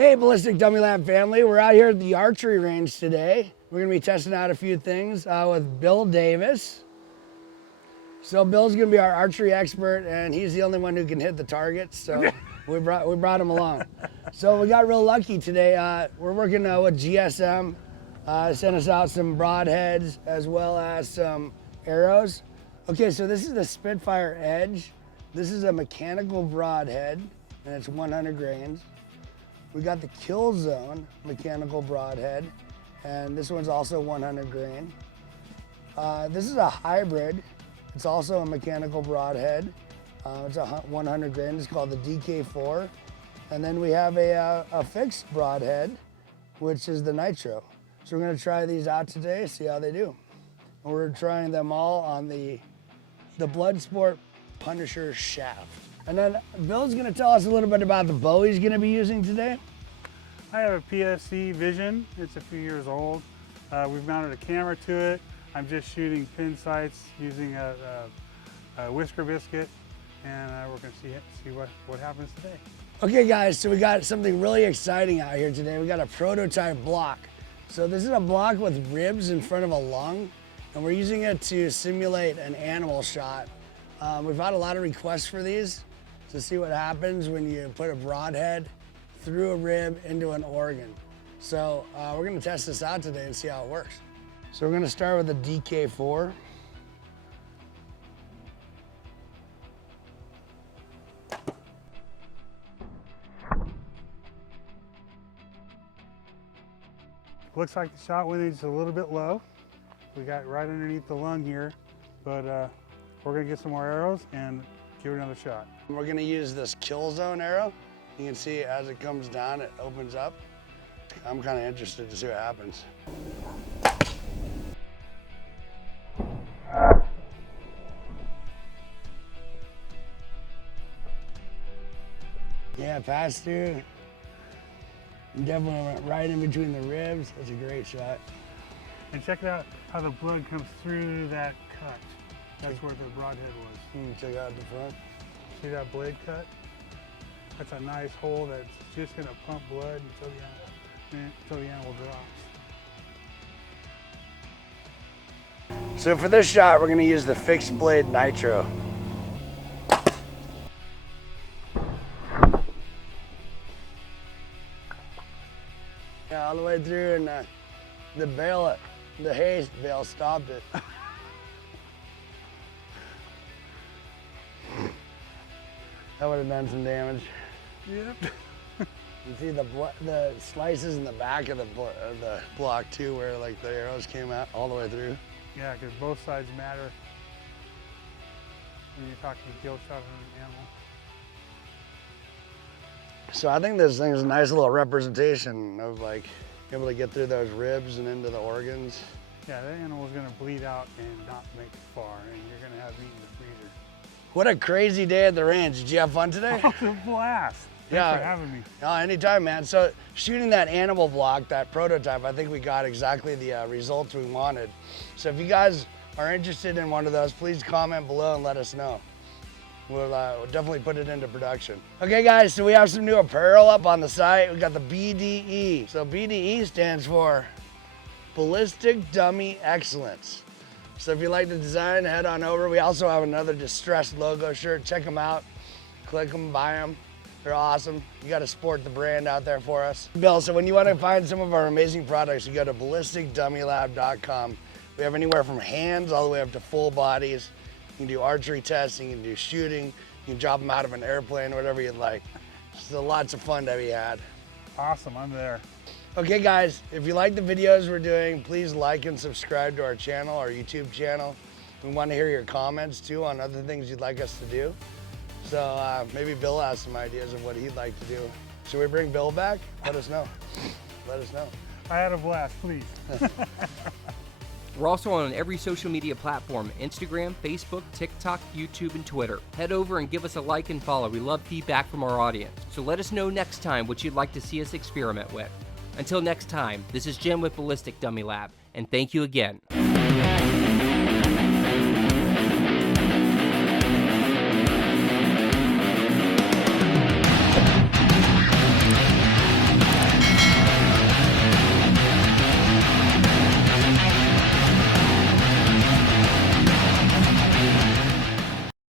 Hey, Ballistic Dummy Lab family. We're out here at the archery range today. We're gonna be testing out a few things with Bill Davis. So Bill's gonna be our archery expert, and he's the only one who can hit the targets. So we brought him along. So we got real lucky today. We're working with GSM. Sent us out some broadheads as well as some arrows. Okay, so this is the Spitfire Edge. This is a mechanical broadhead, and it's 100 grains. We got the Kill Zone mechanical broadhead, and this one's also 100 grain. This is a hybrid. It's also a mechanical broadhead. It's a 100 grain. It's called the DK4. And then we have a fixed broadhead, which is the Nitro. So we're gonna try these out today, see how they do. And we're trying them all on the Bloodsport Punisher shaft. And then Bill's gonna tell us a little bit about the bow he's gonna be using today. I have a PSC Vision. It's a few years old. We've mounted a camera to it. I'm just shooting pin sights using a whisker biscuit, and we're gonna see what happens today. Okay guys, so we got something really exciting out here today. We got a prototype block. So this is a block with ribs in front of a lung, and we're using it to simulate an animal shot. We've had a lot of requests for these to see what happens when you put a broadhead through a rib into an organ. So we're gonna test this out today and see how it works. So we're gonna start with the DK4. Looks like the shot went just a little bit low. We got right underneath the lung here, but we're gonna get some more arrows and give it another shot. We're gonna use this Kill Zone arrow. You can see as it comes down, it opens up. I'm kind of interested to see what happens. Yeah, passed through. Definitely went right in between the ribs. That's a great shot. And check out how the blood comes through that cut. That's where the broadhead was. Check out the front. See that blade cut? That's a nice hole that's just gonna pump blood until the animal drops. So for this shot, we're gonna use the fixed blade Nitro. Yeah, all the way through, and the hay bale stopped it. That would have done some damage. Yep. You see the slices in the back of the block too, where like the arrows came out all the way through. Yeah, because both sides matter when you're talking kill shot on an animal. So I think this thing is a nice little representation of like able to get through those ribs and into the organs. Yeah, that animal's gonna bleed out and not make it far, and you're gonna have meat in the freezer. What a crazy day at the range. Did you have fun today? Oh, it was a blast. Thanks for having me. No, anytime, man. So shooting that animal block, that prototype, I think we got exactly the results we wanted. So if you guys are interested in one of those, please comment below and let us know. We'll definitely put it into production. Okay guys, so we have some new apparel up on the site. We got the BDE. So BDE stands for Ballistic Dummy Excellence. So if you like the design, head on over. We also have another distressed logo shirt. Check them out, click them, buy them. They're awesome. You got to support the brand out there for us. Bill, so when you want to find some of our amazing products, you go to ballisticdummylab.com. We have anywhere from hands all the way up to full bodies. You can do archery testing, you can do shooting, you can drop them out of an airplane, whatever you'd like. So lots of fun to be had. Awesome, I'm there. Okay guys, if you like the videos we're doing, please like and subscribe to our channel, our YouTube channel. We want to hear your comments too on other things you'd like us to do. So maybe Bill has some ideas of what he'd like to do. Should we bring Bill back? Let us know. Let us know. I had a blast, please. We're also on every social media platform: Instagram, Facebook, TikTok, YouTube, and Twitter. Head over and give us a like and follow. We love feedback from our audience. So let us know next time what you'd like to see us experiment with. Until next time, this is Jim with Ballistic Dummy Lab, and thank you again.